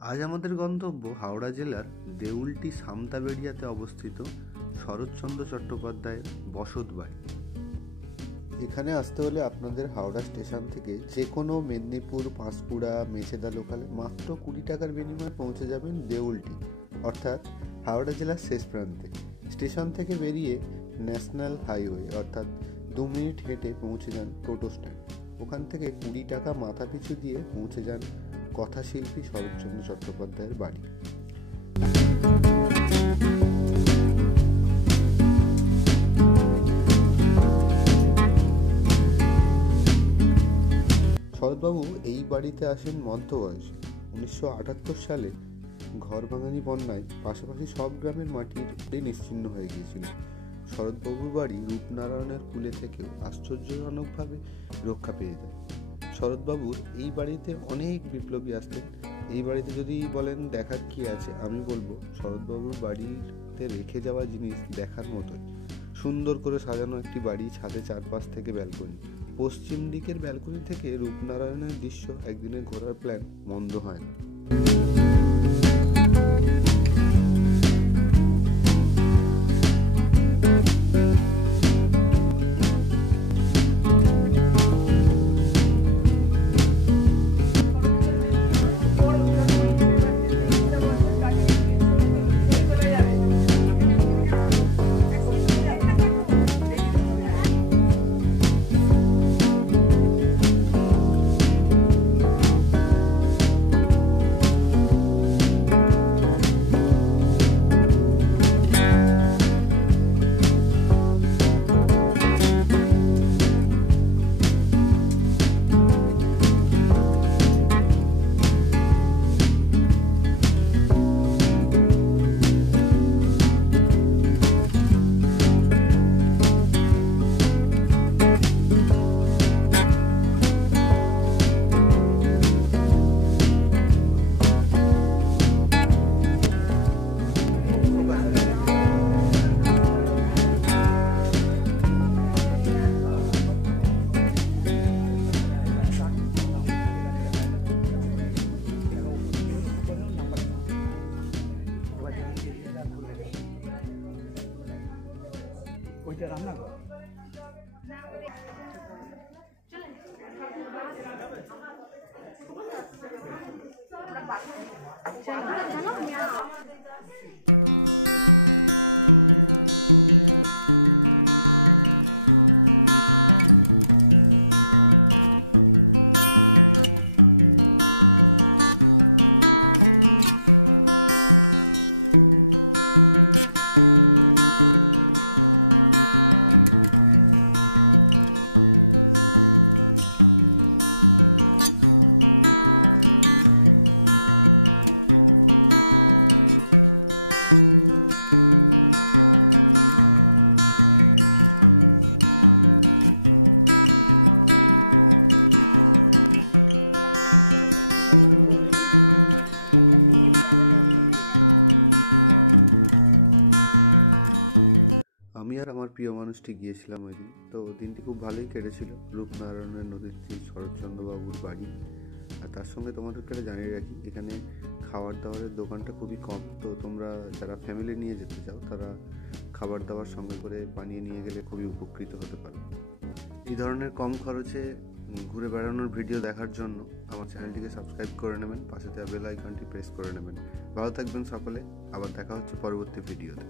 আজ আমাদের গন্তব্য হাওড়া জেলার দেউলটি সামতাবেড়িয়াতে অবস্থিত শরৎচন্দ্র চট্টোপাধ্যায়ের বসত বাড়ি। এখানে আসতে হলে আপনাদের হাওড়া স্টেশন থেকে যে কোনো মেদিনীপুর, পাঁশকুড়া, মেছেদা লোকালে মাত্র 20 টাকার বিনিময়ে পৌঁছে যাবেন দেউলটি, অর্থাৎ হাওড়া জেলার শেষ প্রান্তে। স্টেশন থেকে বেরিয়ে ন্যাশনাল হাইওয়ে অর্থাৎ 2 মিনিট হেঁটে পৌঁছে যান টোটো স্ট্যান্ড। ওখান থেকে 20 টাকা মাথা পিছু দিয়ে পৌঁছে যান কথাশিল্পী শরৎচন্দ্র চট্টোপাধ্যায়ের বাড়ি। শরৎবাবু এই বাড়িতে আসেন মধ্য বয়সে। 1978 সালে ঘর ভাঙানি বন্যায় পাশাপাশি সব গ্রামের মাটির নিশ্চিহ্ন হয়ে গিয়েছিল। শরৎবাবুর বাড়ি রূপনারায়ণের কুলে থেকেও আশ্চর্যজনকভাবে রক্ষা পেয়ে যায়। শরৎবাবুর এই বাড়িতে অনেক বিপ্লবী আসতেন। এই বাড়িতে যদি বলেন দেখার কি আছে, আমি বলবো শরৎবাবুর বাড়িতে রেখে যাওয়া জিনিস দেখার মতোই। সুন্দর করে সাজানো একটি বাড়ি, ছাদে 4 পাশ থেকে ব্যালকনি। পশ্চিম দিকের ব্যালকনি থেকে রূপনারায়ণের দৃশ্য একদিনে ঘোরার প্ল্যান মন্দ হয় না। ওইটা রান্না কর। আমি আর আমার প্রিয় মানুষটি গিয়েছিলাম ওই দিন। তো দিনটি খুব ভালোই কেটেছিল। রূপনারায়ণের নদীর তীর শরৎচন্দ্রবাবুর বাড়ি। আর তার সঙ্গে তোমাদেরকে জানিয়ে রাখি, এখানে খাবার দাবারের দোকানটা খুবই কম। তো তোমরা যারা ফ্যামিলি নিয়ে যেতে চাও তারা খাবার দাবার সঙ্গে করে বানিয়ে নিয়ে গেলে খুবই উপকৃত হতে পারো। এই ধরনের কম খরচে ঘুরে বেড়ানোর ভিডিও দেখার জন্য আমার চ্যানেলটিকে সাবস্ক্রাইব করে নেবেন, পাশে দেওয়া বেল আইকনটি প্রেস করে নেবেন। ভালো থাকবেন সকলে, আবার দেখা হচ্ছে পরবর্তী ভিডিওতে।